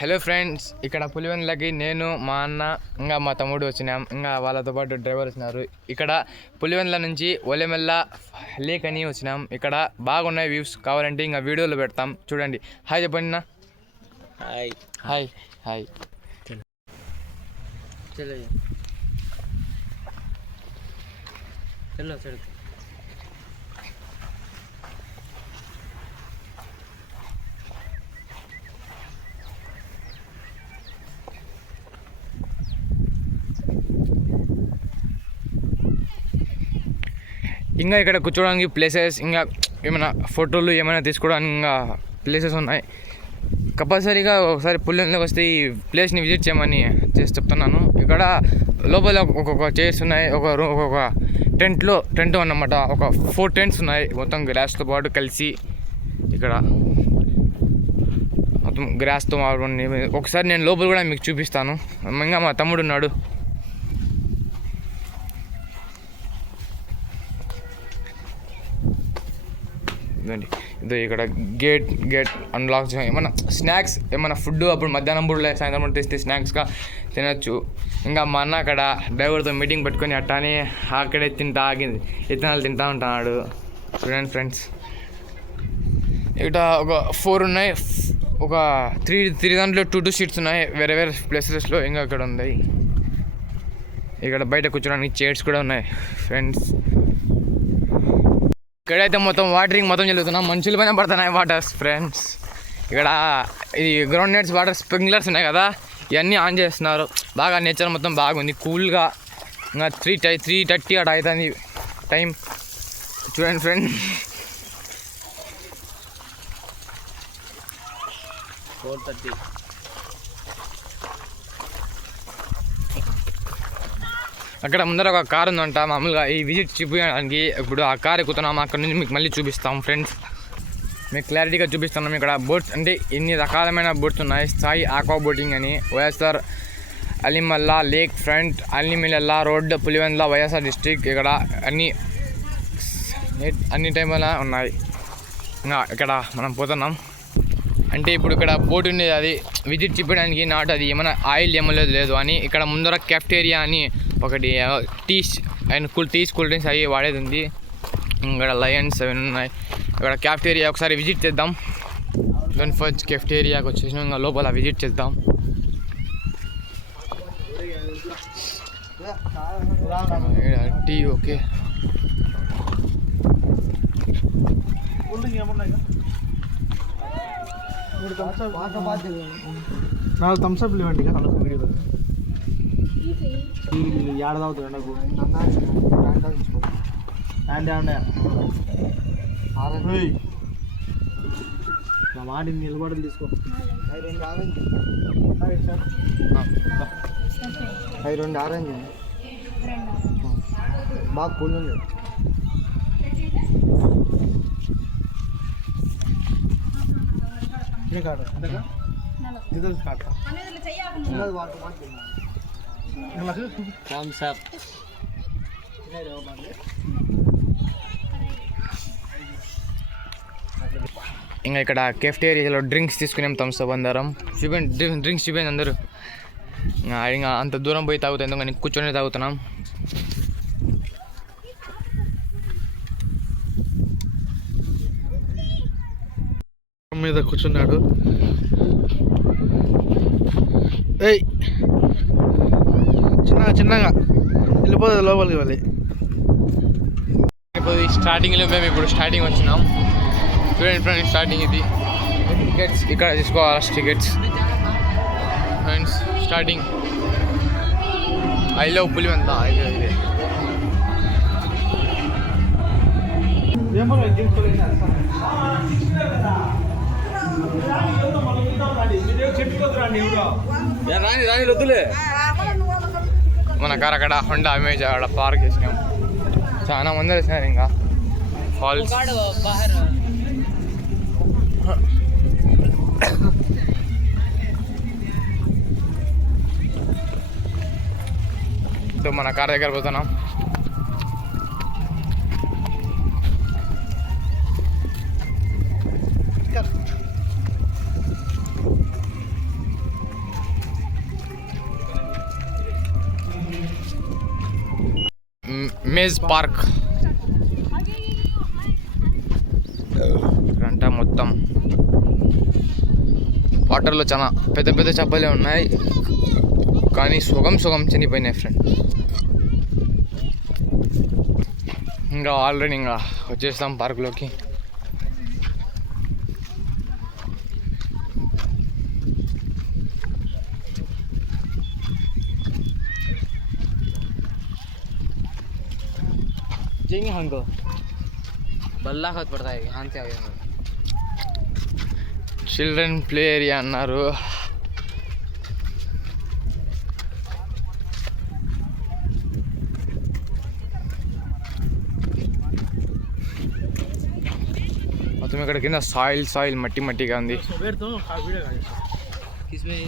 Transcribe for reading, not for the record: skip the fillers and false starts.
Hello friends, ఇక్కడ పులివెందులకి నేను మా అన్న ఇంకా మా తమ్ముడు వచ్చినాం. ఇంకా వాళ్ళతో పాటు డ్రైవర్ వచ్చినారు. ఇక్కడ పులివెందుల నుంచి ఒలెమెల్ల లేక్ అని వచ్చినాం. ఇక్కడ బాగున్నాయి వ్యూస్. కావాలంటే ఇంకా వీడియోలో పెడతాం, చూడండి. హాయ్ చెప్పండి నా. Hi hi hi. చలో చలో చలో. ఇంకా ఇక్కడ కూర్చోడానికి ప్లేసెస్, ఇంకా ఏమైనా ఫోటోలు ఏమైనా తీసుకోవడానికి ఇంకా ప్లేసెస్ ఉన్నాయి. కంపల్సరీగా ఒకసారి పులివెందులకు వస్తే ఈ ప్లేస్ని విజిట్ చేయమని చెప్తున్నాను. ఇక్కడ లోపల ఒక్కొక్క చైర్స్ ఉన్నాయి, ఒక్కొక్క టెంట్ అన్నమాట. ఒక 4 టెంట్స్ ఉన్నాయి మొత్తం గ్రాస్తో పాటు కలిసి. ఇక్కడ మొత్తం గ్రాస్తో ఒకసారి నేను లోపల కూడా మీకు చూపిస్తాను. ఇంకా మా తమ్ముడు ఉన్నాడు. ఇదో ఇక్కడ గేట్ అన్లాక్ చేయాలి. ఏమన్నా స్నాక్స్, ఏమైనా ఫుడ్ అప్పుడు మధ్యాహ్నం పూట సాయంత్రం పూట తెస్తే స్నాక్స్గా తినచ్చు. ఇంకా మా అన్న అక్కడ డ్రైవర్తో మీటింగ్ పెట్టుకొని అట్టానే అక్కడే ఇత్తనాలు తింటా ఉంటున్నాడు. చూడండి ఫ్రెండ్స్, ఇక్కడ ఒక 4 ఉన్నాయి. ఒక 3 దాంట్లో 2 సీట్స్ ఉన్నాయి వేరే వేరే ప్లేసెస్లో. ఇంకా అక్కడ ఉంది. ఇక్కడ బయట కూర్చోడానికి చైర్స్ కూడా ఉన్నాయి ఫ్రెండ్స్. ఇక్కడైతే మొత్తం వాటరింగ్ మొత్తం జరుగుతున్నాం. మనుషుల పైన పడుతున్నాయి వాటర్స్ ఫ్రెండ్స్. ఇక్కడ ఇది గ్రౌండ్ నెట్స్ వాటర్ స్ప్రింక్లర్స్ ఉన్నాయి కదా, ఇవన్నీ ఆన్ చేస్తున్నారు. బాగా నేచర్ మొత్తం బాగుంది, కూల్గా. ఇంకా 3:30 అటు అవుతుంది టైం. చూడండి ఫ్రెండ్, 4:30. అక్కడ ముందర ఒక కార్ ఉందంట. మామూలుగా ఈ విజిట్ చూపించడానికి ఇప్పుడు ఆ కార్ ఎక్కుతున్నాము. అక్కడ నుంచి మీకు మళ్ళీ చూపిస్తాం ఫ్రెండ్స్, మీకు క్లారిటీగా చూపిస్తున్నాం. ఇక్కడ బోట్స్ అంటే ఇన్ని రకాలమైన బోట్స్ ఉన్నాయి. సాయి ఆక్వా బోటింగ్ అని, YSR Alimalla lake front, Alimilla road, Pulivendula, YSR district. ఇక్కడ అన్ని టైంలో ఉన్నాయి. ఇంకా ఇక్కడ మనం పోతున్నాం. అంటే ఇప్పుడు ఇక్కడ బోట్ ఉండేది, అది విజిట్ చూపించడానికి, నాట్ అది ఏమైనా ఆయిల్ ఏమలేదు లేదు అని. ఇక్కడ ముందర కెఫ్టేరియా అని ఒకటి టీస్ అండ్ కూల్ డ్రింక్స్ అవి వాడేది ఉంది. ఇక్కడ లయన్స్ అవి ఉన్నాయి. ఇక్కడ కెఫ్టేరియా ఒకసారి విజిట్ చేద్దాం. ఫస్ట్ కెఫ్టేరియాకి వచ్చేసి ఇంకా లోపల విజిట్ చేద్దాం. Tea okay. నాలుగు థమ్స్అప్లు ఇవ్వండి. వీడియోలో ఏడ తాగుతాడు నాకు నా మాట నిలబడలు తీసుకో. 2 ఆరెంజ్ బాగా కూల్ ఉంది. Thums Up. ఇంకా ఇక్కడ కెఫ్టేరియాలో డ్రింక్స్ తీసుకునేం థమ్స్ అప్ అందరం. డ్రింక్స్ చూపించండి అందరూ. ఇంకా అంత దూరం పోయి తాగుతాం, ఎందుకని కూర్చొని తాగుతున్నాం. మీద కూర్చున్నాడు. ఏయ్ చిన్నగా వెళ్ళిపోతుంది లోపలికి. వెళ్ళి ఇప్పుడు స్టార్టింగ్లో మేము ఇప్పుడు స్టార్టింగ్ వచ్చినాం. చూడండి ఫ్రెండ్స్, స్టార్టింగ్ ఇది. టికెట్స్ ఇక్కడ తీసుకోవాలి, tickets friends. Starting I love Pulivendula. ఇది మన కార్ అక్కడ హోండా అమేజ్ అక్కడ పార్క్ చేసినాం. చాలా మంది వచ్చినారు. ఇంకా ఫాల్స్ మన కార్ దగ్గర పోతున్నాం. మేజ్ పార్క్ అంతా మొత్తం వాటర్లో చాలా పెద్ద పెద్ద చేపలే ఉన్నాయి, కానీ సుగం చనిపోయినాయి ఫ్రెండ్. ఇంకా ఆల్రెడీ ఇంకా వచ్చేస్తాం పార్కులోకి. जाएंगे हमको बल्ला खत पड़ता है यहाँ से आगे చిల్డ్రన్ ప్లే ఏరియా అన్నారు. మొత్తం ఇక్కడ కింద సాయిల్ మట్టిగా ఉంది. किसमें